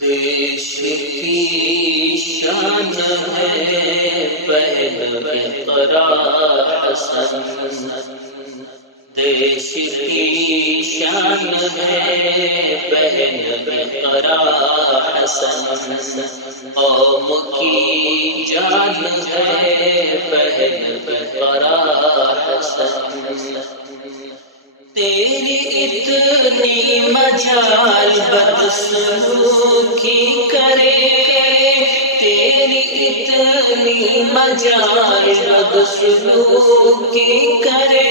دیش کی شان ہے پہلو اقرا حسن، دیش کی شان ہے پہلو اقرا حسن، قوم کی جان ہے پہلو اقرا حسن، تیری اتنی مجال بدسلوکی کرے، تیری اتنی مجال بدسلوکی کرے،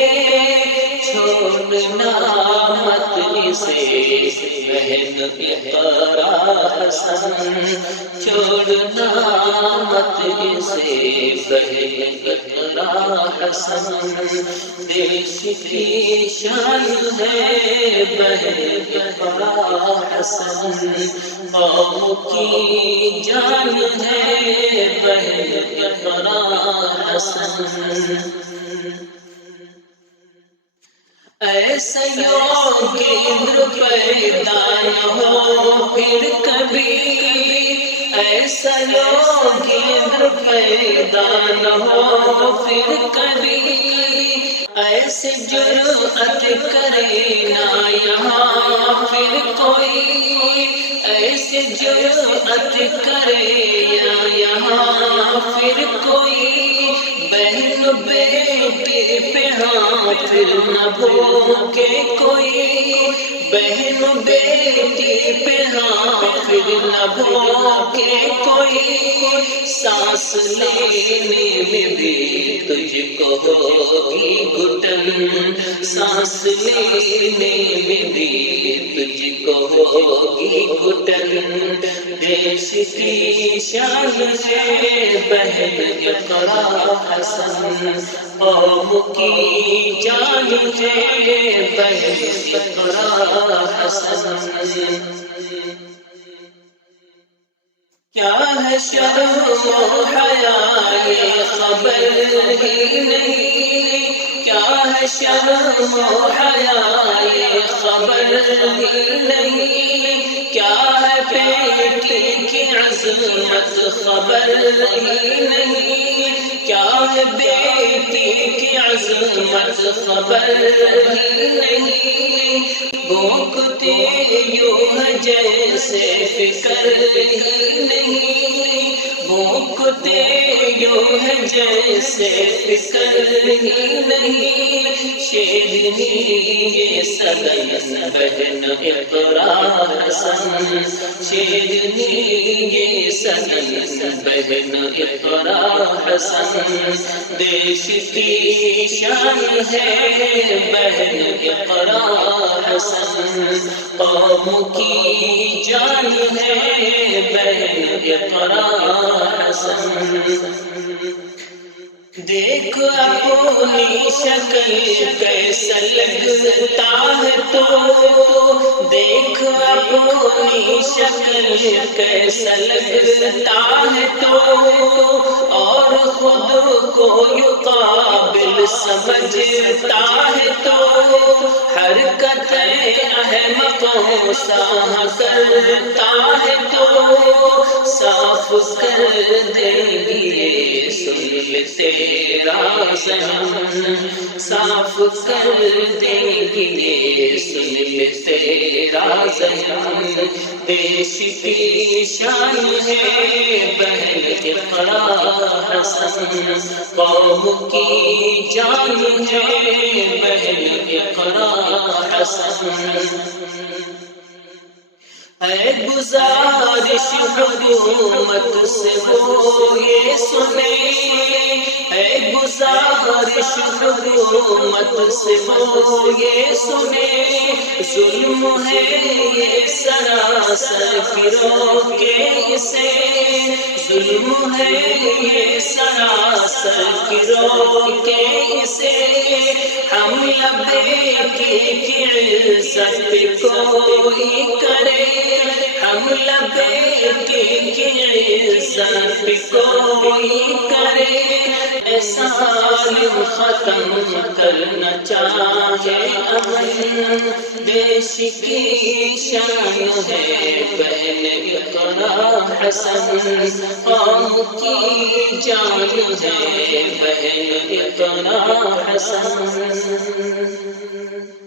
چھوڑنا مت اسے بہن اقرا حسن، چھوڑنا مت اسے بہن اقرا حسن، دیش کی شان ہے بہن اقرا حسن، قوم کی جان ہے بہن اقرا حسن، ایسا یوگیندر پیدا نہ ہو پھر کبھی، ایسا یوگیندر پیدا نہ ہو پھر کبھی، ایسے جرأت کرے نہ یہاں پھر کوئی، ایسے جرأت کرے نہ یہاں پھر کوئی، بہن بیٹی پہ ہاں پھر نہ بھوکے کوئی، بہن بیٹی پہ ہاں پھر نہ بھوکے کوئی، سانس لینے میں بھی تجھ کو ہوگی گھٹن، سانس لینے میں بھی تجھ کو ہوگی گھٹن، دیش کی شان ہے بہن اقرا حسن، قوم کی جان ہے بہن اقرا حسن، کیا ہے شرم و حیا یہ خبر ہی نہیں، کیا ہے شرم و حیا یہ خبر ہی نہیں، کیا ہے بیٹی کی عظمت خبر ہی نہیں، کیا ہے بیٹی کی عظمت خبر ہی نہیں، بھونکتے یوں ہے جیسے فکر ہی نہیں، بھونکتے یوں ہے جیسے فکر ہی نہیں، شیرنی یہ سگن بہن اقرا حسن، شیرنی یہ سگن بہن اقرا حسن، دیش کی شان ہے بہن اقرا حسن، قوم کی جان ہے بہن اقرا حسن، دیکھ اپنی شکل کیسا لگتا ہے تو، دیکھ اپنی شکل کیسا لگتا ہے تو، اور خود کو یوں قابل سمجھتا ہے تو، حرکت احمقوں سا کرتا ہے تو، صاف کر دیں گے سن لے تیرا ذہن، صاف کر دیں گے سن لے تیرا ذہن، دیش کی شان ہے بہن اقرا حسن، قوم کی جان ہے بہن اقرا حسن، اے گزارش حکومت سے وہ یہ سنے، اے گزارش حکومت سے وہ یہ سنے، ظلم ہے یہ سراسر گرو کے اسے، ظلم ہے یہ سراسر گرو کے اسے، ہم بیٹی کی عزت کوئی کرے، حملہ بیٹی کی عزت پہ کوئی کرے، اے ظالم ختم کرنا چاہے امن، دیش کی شان ہے بہن اقرا حسن، قوم کی جان ہے بہن اقرا حسن۔